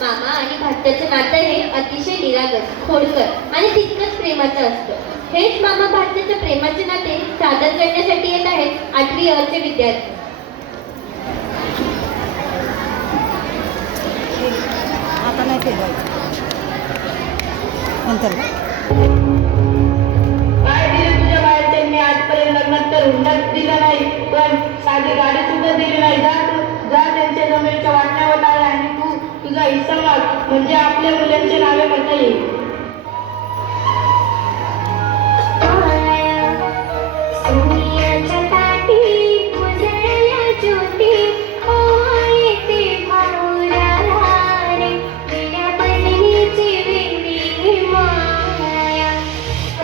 मामा आणि भाच्याचं नातं हे अतिशय निरागस, खोडकर आणि तितकंच प्रेमाचं असतं. हेच मामा भाच्याच्या प्रेमाचे नाते सादर करण्यासाठी येत आहेत 8वी अ चे विद्यार्थी. आता नाही ते नंतर काय दिले तुझ्या बाहेरच्यांनी आजपर्यंत लग्नात तर हुंडाच दिला नाही, पण साधी गाडी सुद्धा दिली नाही. जा त्यांच्या जमिनीच्या वाटण्यावर आला आणि तू तुझा हिस्सा माग, म्हणजे आपल्या मुलांचे नावे म्हणता येईल.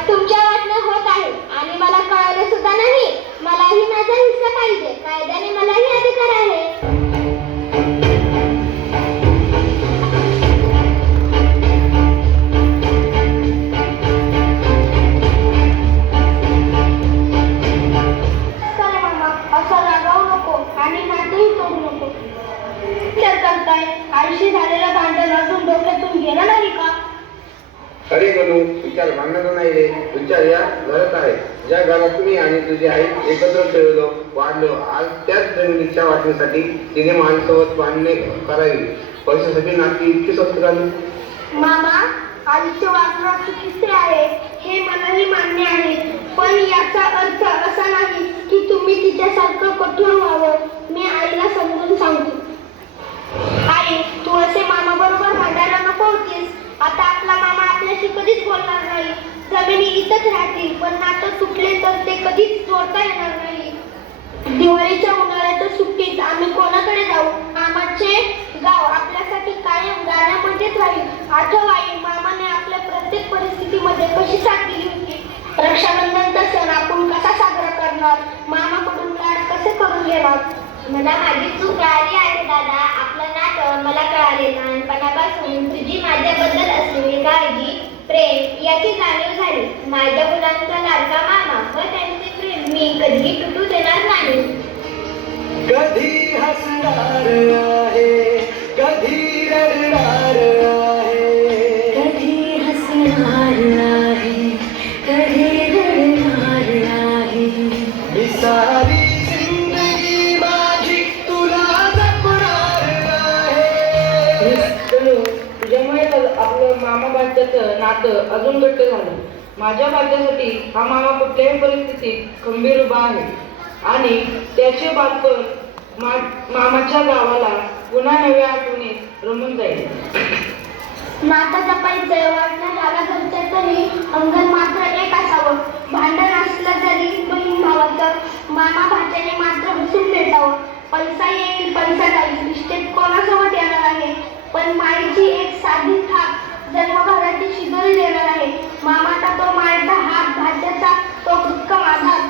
तुमच्या वाटणं होत आहे आणि मला कळालं सुद्धा नाही. मलाही माझा हिस्सा पाहिजे. कायद्याने मलाही अधिकार आहे. असं रागावू नको आणि नातेही करू नको. विचार करताय आईशी झालेलं भांडण अजून डोक्यातून गेलं नाही का? अरे गणू, विचार भांडण नाही रे. विचार या घरात आहे, ज्या घरात मी आणि तुझी आई एकत्र खेळलो, वाढलो. आज त्याच जमिनीच्या वाटणीसाठी तिने माझ्यासोबत बांधणे करावी. पैशासाठी नाती इतकी स्वस्त झाली. मामा, आईचे वागणं चुकीचे आहे हे मलाही मान्य आहे, पण याचा अर्थ असा नाही की तुम्ही तिच्यासारखं कठोर व्हावं. मी आईला समजून सांगतो. आई, तू असे मामा बरोबर भांडायला नको होतीस. आता आपला मामा आपल्याशी कधीच बोलणार नाही. जमिनी इथंच राहतील, पण नातं सुटले तर ते कधीच जोडता येणार नाही. दिवाळीच्या उन्हाळ्याच्या सुट्टीत आम्ही कोणाकडे जाऊ? मामाचे गाव आपल्यासाठी कायम गाण्यामध्येच राहील. आठव आई, मामाने आपल्या प्रत्येक परिस्थितीमध्ये कशी साथ दिली होती. रक्षाबंधनचा सण आपण कसा साजरा करणार? मामाकडून लाड कसे करून घेणार? मला माझी चूक कळाली आहे दादा. आपलं नातं मला कळाले. लहानपणापासून तुझी माझ्याबद्दल असलेली काळजी, प्रेम याची जाणीव झाली. माझ्या मुलांचा लाडका मामा व त्यांचे प्रेम मी कधीही तुटू देणार नाही. कधी हसणार आहे, कधी रडणार आहे, कधी हसणार आहे, कधी रडणार आहे. मी सारी जिंदगी माझी तुला जपणार आहे. तुझ्यामुळे आपलं मामा भाच्याचं नातं अजून घट्ट झालं. माझ्या भाच्यासाठी हा मामा कुठल्याही परिस्थितीत खंबीर उभा आहे आणि त्याचे बालपण मामाच्या गावाला पुन्हा नव्या आठवणीत रमून जाईल. नातं जपायचं वाटणं झाला घरच्या तरी अंगण मात्र एक असावं. भांडण असलं जरी बहीण भावाचं, मामा भाच्याने मात्र हसून भेटावं. पैसा येईल, पैसा जाईल, इष्टेत कोणासोबत येणार आहे, पण माईची एक साधी थाप जन्मभराची शिदोरी देणार आहे. मामाचा तो मायेचा हात, भाच्याचा तो भक्कम आधार.